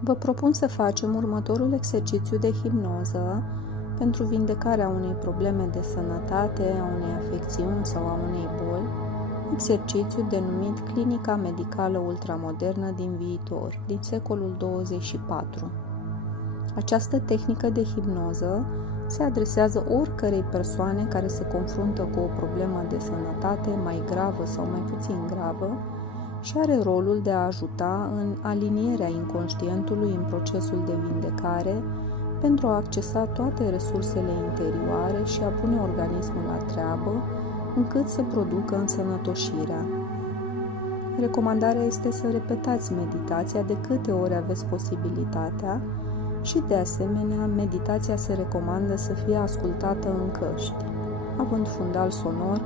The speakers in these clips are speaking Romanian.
Vă propun să facem următorul exercițiu de hipnoză pentru vindecarea unei probleme de sănătate, a unei afecțiuni sau a unei boli, exercițiu denumit Clinica Medicală Ultramodernă din Viitor, din secolul 24. Această tehnică de hipnoză se adresează oricărei persoane care se confruntă cu o problemă de sănătate mai gravă sau mai puțin gravă și are rolul de a ajuta în alinierea inconștientului în procesul de vindecare pentru a accesa toate resursele interioare și a pune organismul la treabă încât să producă însănătoșirea. Recomandarea este să repetați meditația de câte ori aveți posibilitatea și, de asemenea, meditația se recomandă să fie ascultată în căști, având fundal sonor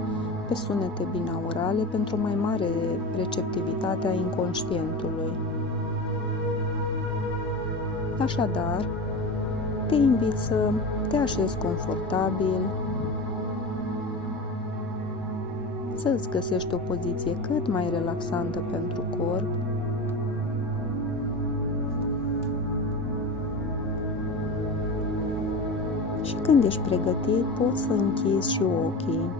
pe sunete binaurale pentru o mai mare receptivitate a inconștientului. Așadar, te invit să te așezi confortabil, să îți găsești o poziție cât mai relaxantă pentru corp, și când ești pregătit, poți să închizi și ochii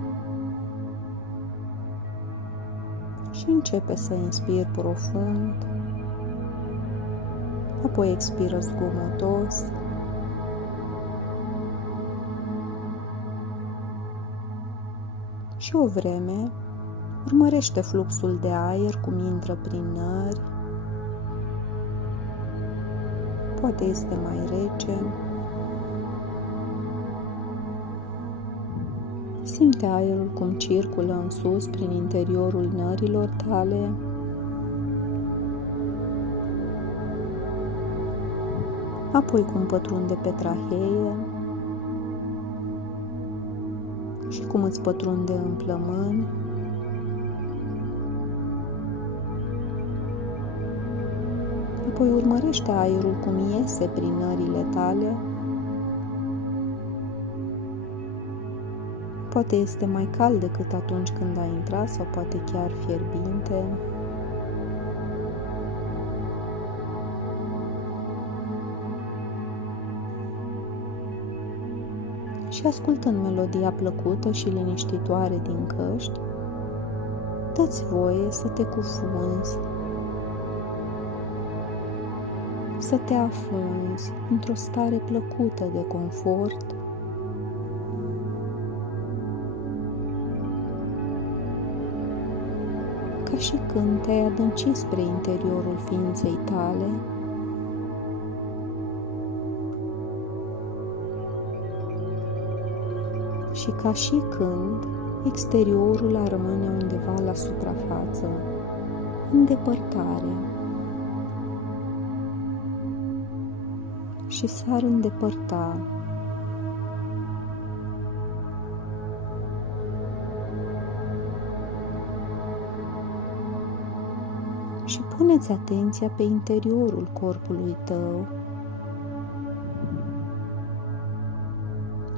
și începe să inspiri profund, apoi expiră zgomotos și o vreme urmărește fluxul de aer cum intră prin nări, poate este mai rece. Simte aerul cum circulă în sus prin interiorul nărilor tale. Apoi cum pătrunde pe traheie și cum îți pătrunde în plămâni. Apoi urmărește aerul cum iese prin nările tale. Poate este mai cald decât atunci când ai intrat sau poate chiar fierbinte. Și ascultând melodia plăcută și liniștitoare din căști, dă-ți voie să te cufunzi, să te afunzi într-o stare plăcută de confort, ca și când te-ai adânci spre interiorul ființei tale, și ca și când exteriorul ar rămâne undeva la suprafață, în depărtare, și s-ar îndepărta. Și pune-ți atenția pe interiorul corpului tău,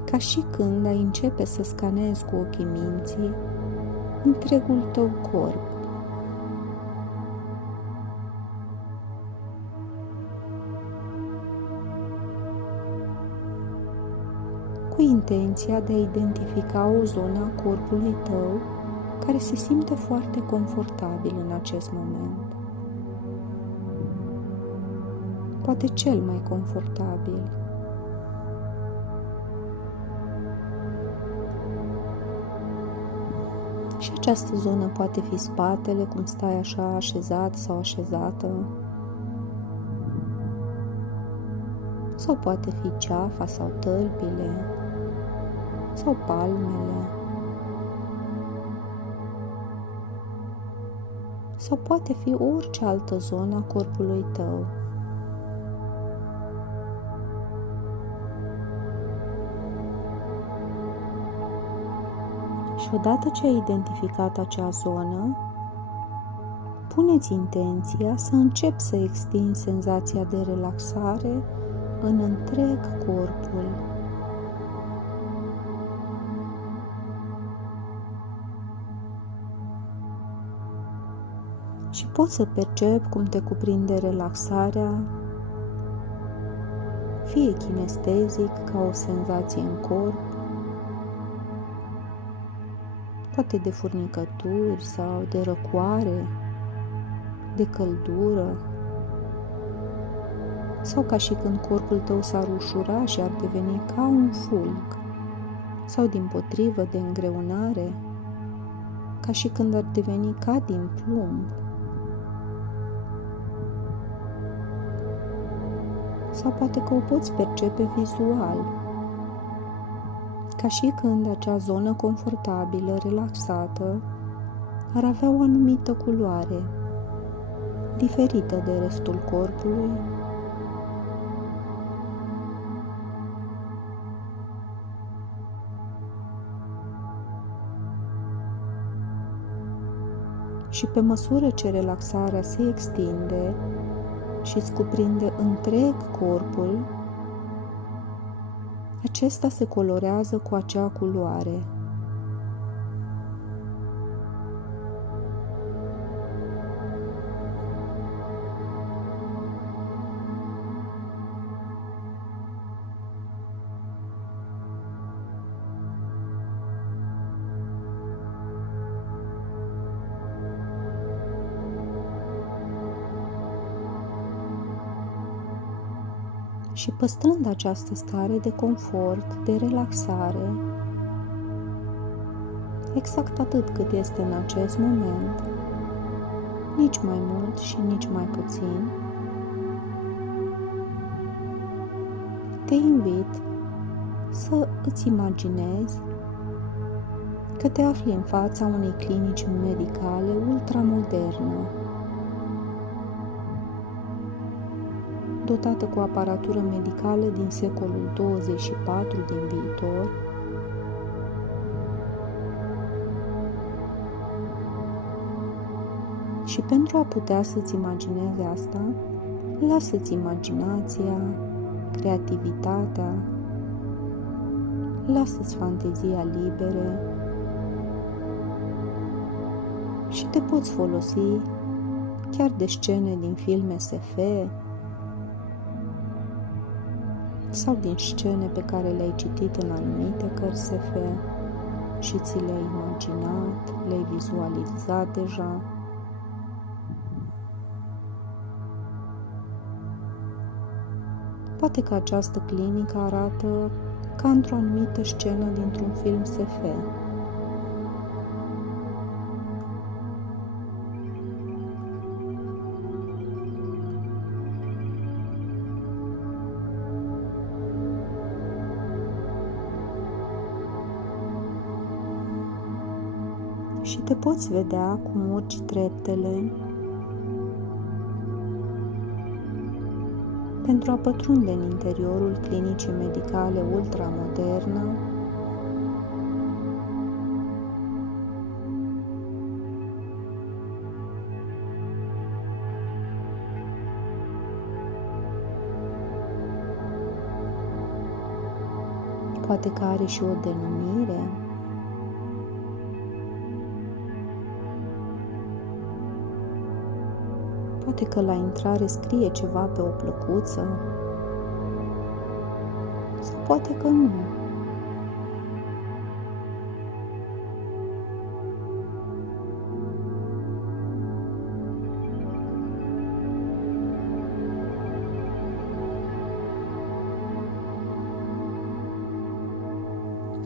ca și când ai începe să scanezi cu ochii minții întregul tău corp. Cu intenția de a identifica o zonă a corpului tău care se simte foarte confortabil în acest moment. Poate cel mai confortabil. Și această zonă poate fi spatele, cum stai așa așezat sau așezată, sau poate fi ceafa sau tălpile, sau palmele, sau poate fi orice altă zonă a corpului tău. Și odată ce ai identificat acea zonă, pune-ți intenția să începi să extinzi senzația de relaxare în întreg corpul. Și poți să percepi cum te cuprinde relaxarea fie kinestezic, ca o senzație în corp, poate de furnicături sau de răcoare, de căldură, sau ca și când corpul tău s-ar ușura și ar deveni ca un fulg, sau dimpotrivă de îngreunare, ca și când ar deveni ca din plumb. Sau poate că o poți percepe vizual, ca și când acea zonă confortabilă, relaxată, ar avea o anumită culoare, diferită de restul corpului. Și pe măsură ce relaxarea se extinde și îți cuprinde întreg corpul, acesta se colorează cu acea culoare. Și păstrând această stare de confort, de relaxare, exact atât cât este în acest moment, nici mai mult și nici mai puțin, te invit să îți imaginezi că te afli în fața unei clinici medicale ultramodernă, dotată cu aparatură medicală din secolul 24 din viitor, și pentru a putea să-ți imaginezi asta, lasă-ți imaginația, creativitatea, lasă-ți fantezia libere și te poți folosi chiar de scene din filme SF sau din scene pe care le-ai citit în anumite cărți SF și ți le-ai imaginat, le-ai vizualizat deja. Poate că această clinică arată ca într-o anumită scenă dintr-un film SF. Și te poți vedea cum urci treptele pentru a pătrunde în interiorul clinicii medicale ultramodernă, poate că are și o denumire. Poate că la intrare scrie ceva pe o plăcuță, sau poate că nu.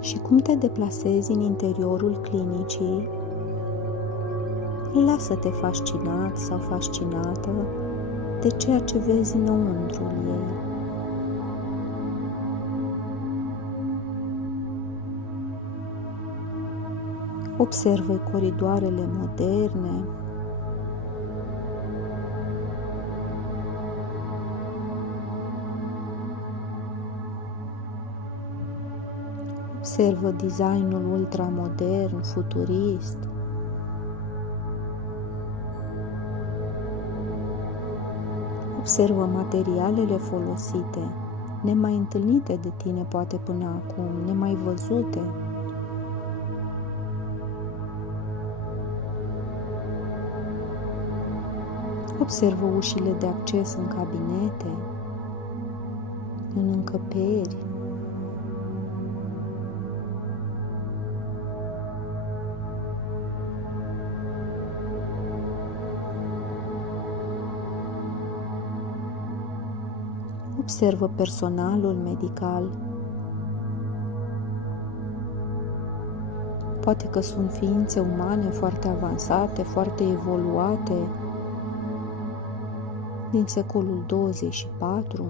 Și cum te deplasezi în interiorul clinicii, lasă-te fascinat sau fascinată de ceea ce vezi înăuntrul ei. Observă coridoarele moderne, observă designul ultramodern, futurist. Observă materialele folosite, nemai întâlnite de tine poate până acum, nemai văzute. Observă ușile de acces în cabinete. în încăperi. Observă personalul medical. Poate că sunt ființe umane foarte avansate, foarte evoluate din secolul 24.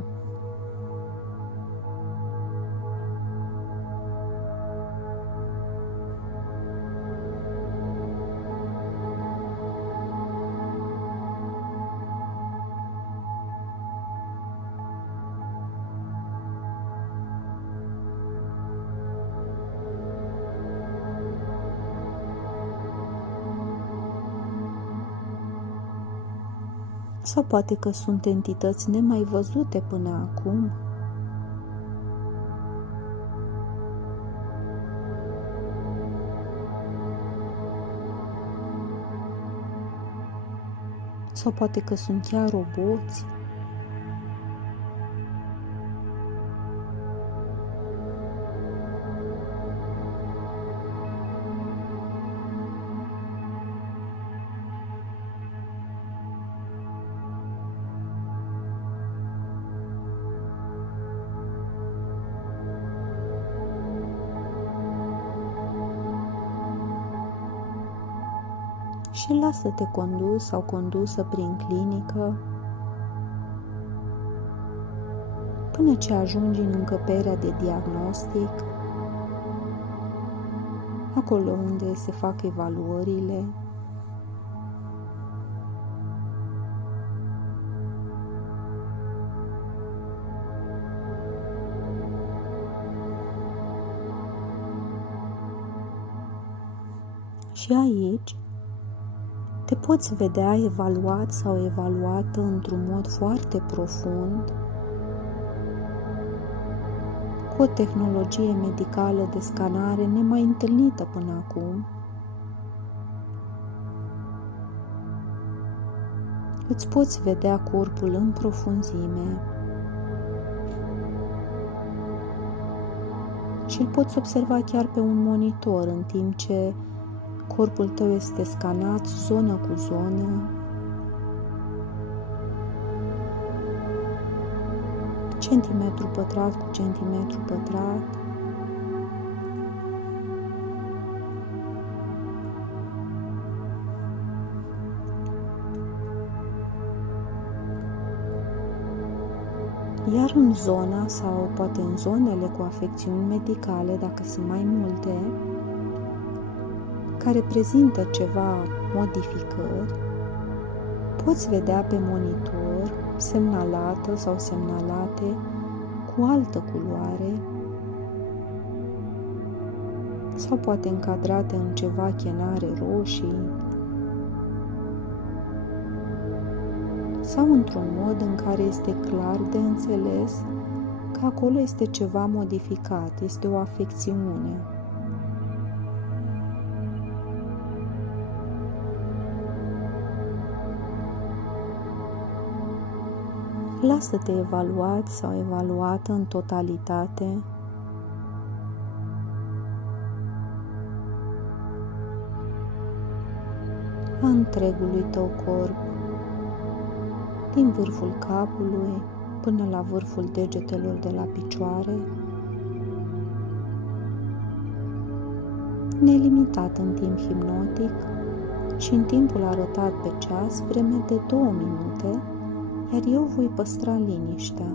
Sau poate că sunt entități nemai văzute până acum. Sau poate că sunt chiar roboți. Și lasă-te condus sau condusă prin clinică până ce ajungi în încăperea de diagnostic, acolo unde se fac evaluările. Și aici te poți vedea evaluat sau evaluată într-un mod foarte profund, cu o tehnologie medicală de scanare nemai întâlnită până acum. Îți poți vedea corpul în profunzime și îl poți observa chiar pe un monitor în timp ce corpul tău este scanat zonă cu zonă, centimetru pătrat cu centimetru pătrat. Iar în zona sau poate în zonele cu afecțiuni medicale, dacă sunt mai multe, care prezintă ceva modificări, poți vedea pe monitor semnalată sau semnalate cu altă culoare sau poate încadrate în ceva chenare roșii sau într-un mod în care este clar de înțeles că acolo este ceva modificat, este o afecțiune. Lasă-te evaluat sau evaluată în totalitate a întregului tău corp, din vârful capului până la vârful degetelor de la picioare, nelimitat în timp hipnotic și în timpul arătat pe ceas, vreme de 2 minute, iar eu voi păstra liniștea.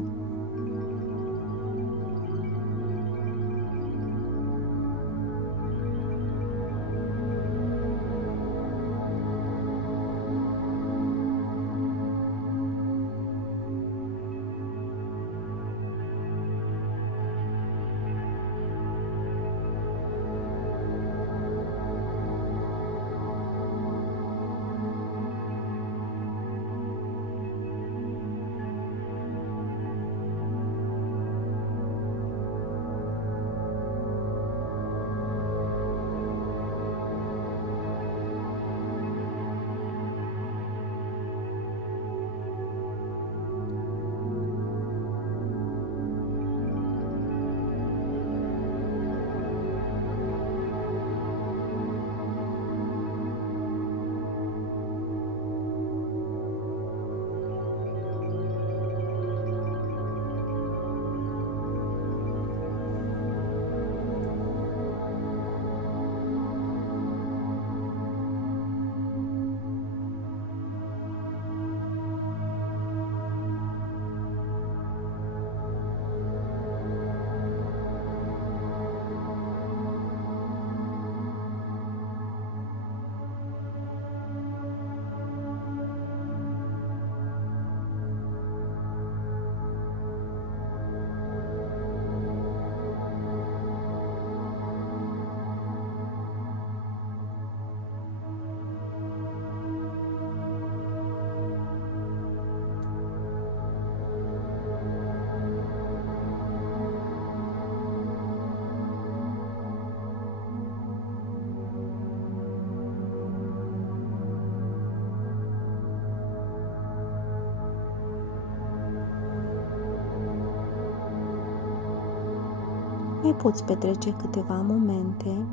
mai poți petrece câteva momente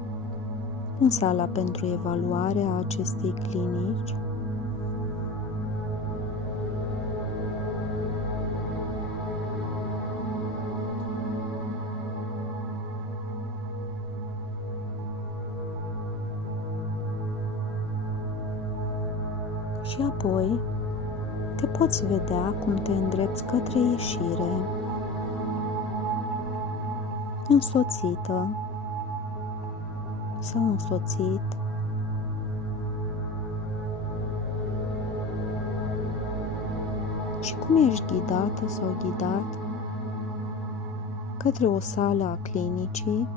în sala pentru evaluare a acestei clinici. Și apoi te poți vedea cum te îndrepți către ieșire, însoțită sau însoțit, și cum ești ghidată sau ghidat către o sală a clinicii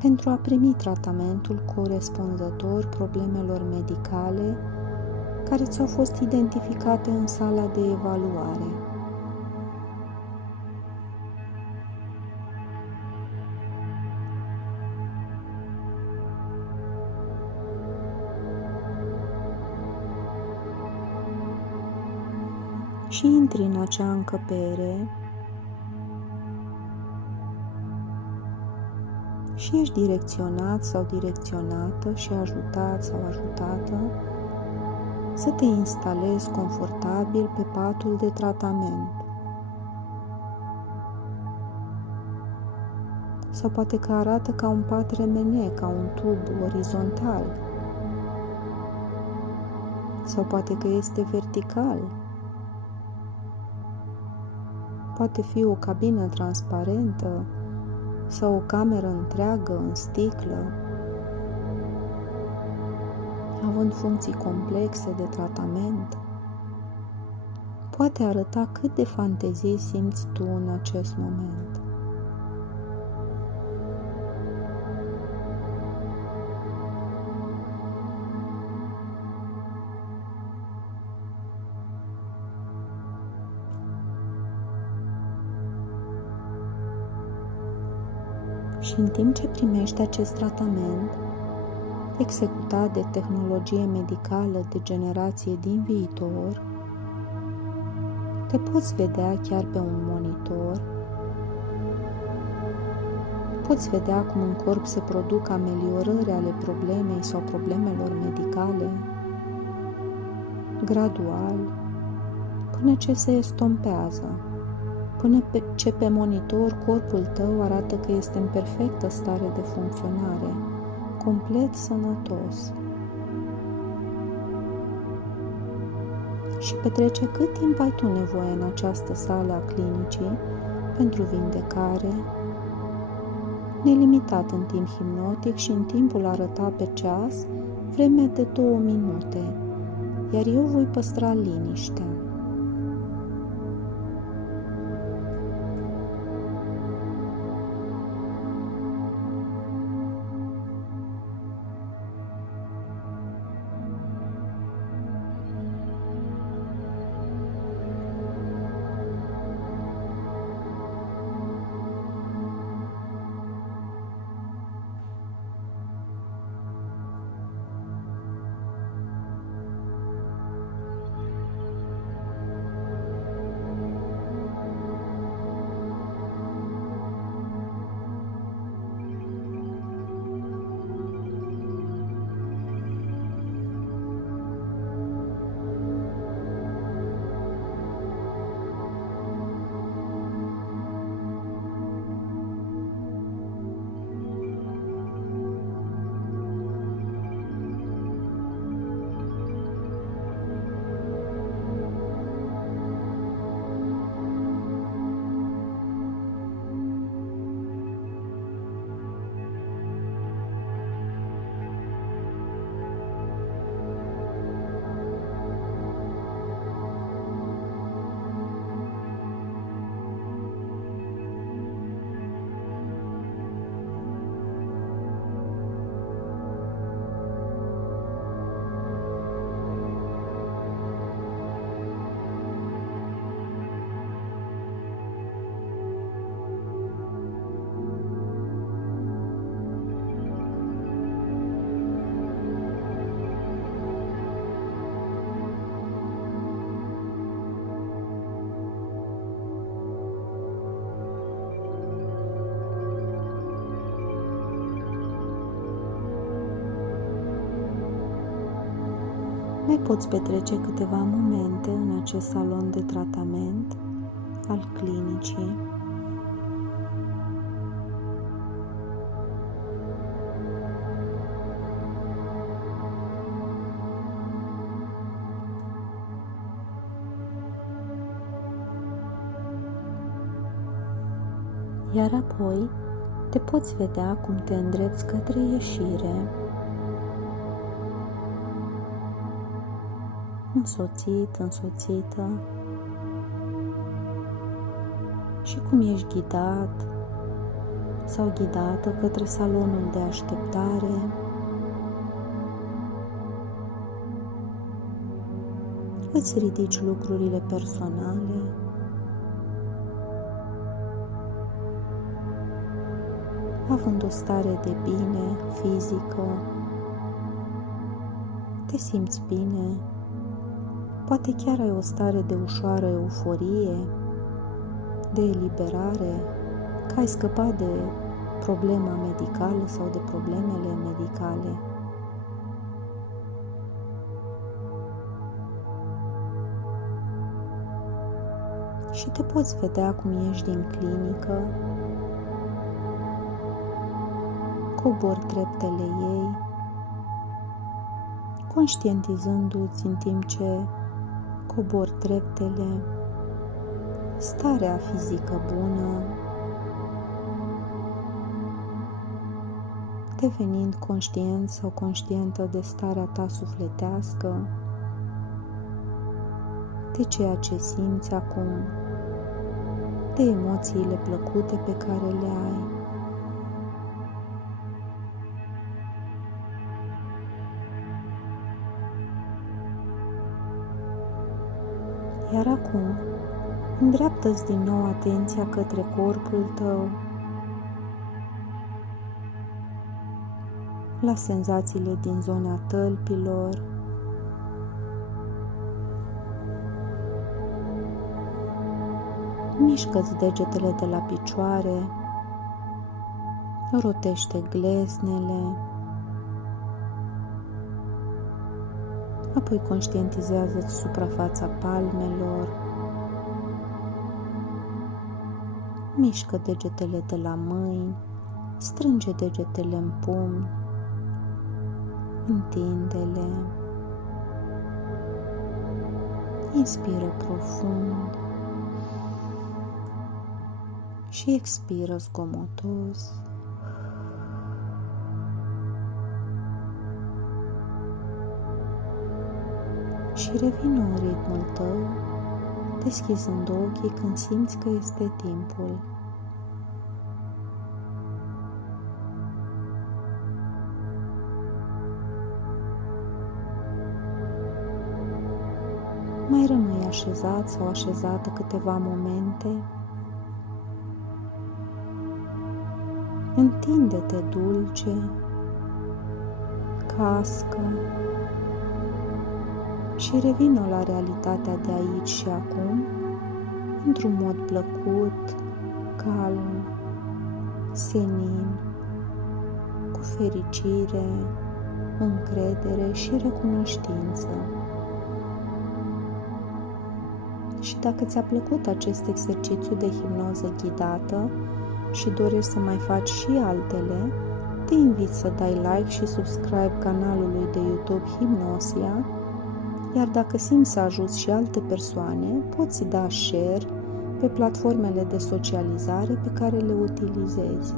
pentru a primi tratamentul corespunzător problemelor medicale care ți-au fost identificate în sala de evaluare. Și intri în acea încăpere și ești direcționat sau direcționată și ajutat sau ajutată să te instalezi confortabil pe patul de tratament. Sau poate că arată ca un pat remene, ca un tub orizontal. Sau poate că este vertical. Poate fi o cabină transparentă sau o cameră întreagă în sticlă, având funcții complexe de tratament. Poate arăta cât de fantezie simți tu în acest moment. Și în timp ce primești acest tratament, executat de tehnologie medicală de generație din viitor, te poți vedea chiar pe un monitor, poți vedea cum în corp se produc ameliorări ale problemei sau problemelor medicale, gradual, până ce se estompează, până ce pe monitor corpul tău arată că este în perfectă stare de funcționare, complet sănătos. Și petrece cât timp ai tu nevoie în această sală a clinicii pentru vindecare, nelimitat în timp hipnotic și în timpul arătat pe ceas, vreme de 2 minute, iar eu voi păstra liniștea. Mai poți petrece câteva momente în acest salon de tratament al clinicii. Iar apoi te poți vedea cum te îndrepți către ieșire, însoțit, însoțită, și cum ești ghidat sau ghidată către salonul de așteptare. Îți ridici lucrurile personale, având o stare de bine fizică, te simți bine, poate chiar ai o stare de ușoară euforie, de eliberare, că ai scăpat de problema medicală sau de problemele medicale. Și te poți vedea cum ieși din clinică, cobori treptele ei, conștientizându-ți în timp ce cobori treptele starea fizică bună, devenind conștient sau conștientă de starea ta sufletească, de ceea ce simți acum, de emoțiile plăcute pe care le ai. Iar acum, îndreaptă-ți din nou atenția către corpul tău, la senzațiile din zona tălpilor, mișcă-ți degetele de la picioare, rotește gleznele, apoi conștientizează-ți suprafața palmelor, mișcă degetele de la mâini, strânge degetele în pumni, întinde-le, inspiră profund și expiră zgomotos. Și revin în ritmul tău, deschizând ochii când simți că este timpul. Mai rămâi așezat sau așezată câteva momente. Întinde-te dulce, cască și revină la realitatea de aici și acum, într-un mod plăcut, calm, senin, cu fericire, încredere și recunoștință. Și dacă ți-a plăcut acest exercițiu de hipnoză ghidată și dorești să mai faci și altele, te invit să dai like și subscribe canalului de YouTube Hipnosia, iar dacă simți să ajuți și alte persoane, poți da share pe platformele de socializare pe care le utilizezi.